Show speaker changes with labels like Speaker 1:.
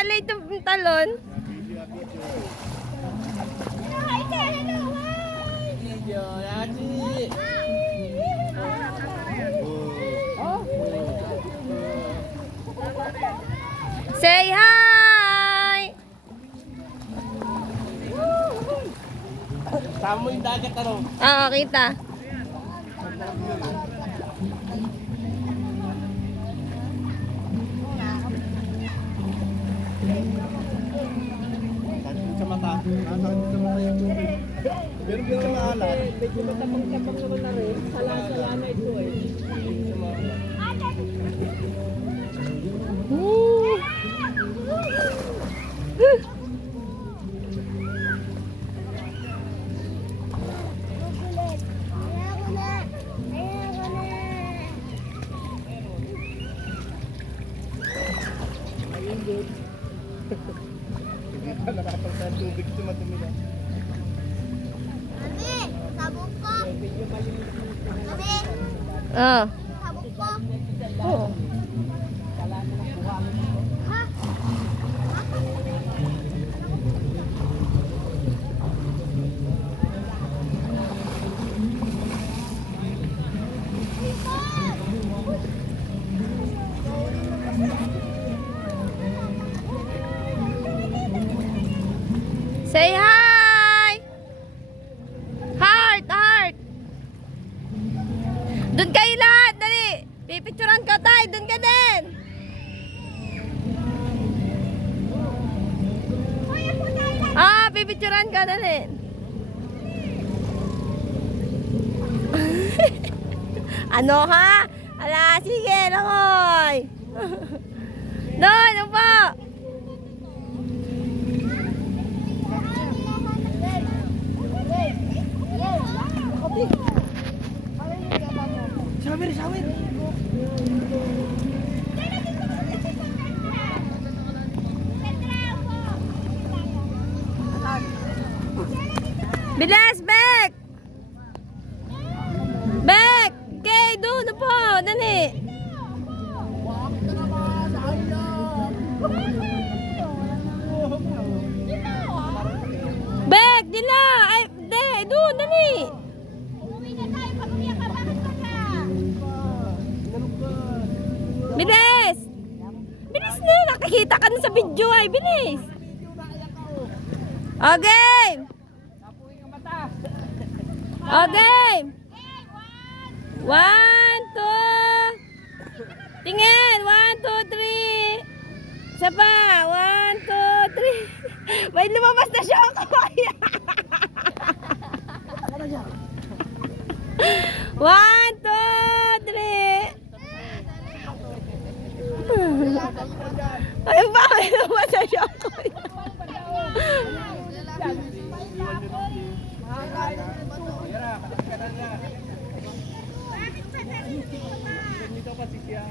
Speaker 1: Natali itong talon.
Speaker 2: Hi, hello, hi!
Speaker 3: Video.
Speaker 1: Say hi!
Speaker 3: Sama mo yung dagat ano?
Speaker 1: Oo, kita.
Speaker 3: Sakit sa mata. Nasakit sa mata yung tubig. Pero hindi ka maalat. Medyo matabang-tabang naman na rin. Sala-sala na ito eh.
Speaker 2: Ayan ko na! Ayan ko na!
Speaker 3: Ayun doon. Hindi pa nakapagsa ang tubig sa matumila.
Speaker 2: Abi, sabog ko! Abi,
Speaker 1: Oh. Say hi! Heart, heart! Doon kayo lahat, dali! Pipicturan ko tayo, doon ka din! Ah, pipicturan ka, dali! ano ha? Ala, sige, langoy! Doon, upo!
Speaker 3: Sawer, sawer.
Speaker 1: Bilas, Bek! Bek! Okay, doon na po, dali! Bek, dila!
Speaker 2: Na,
Speaker 1: nakikita ka sa video ay, bilis! Okay! Okay! One, two, tingin! One, two, three! Isa pa! One, two, three! May lumabas na siya ako! One, two, three! Ay, bakit lumabas na siya ako?
Speaker 3: Dito pa si siya.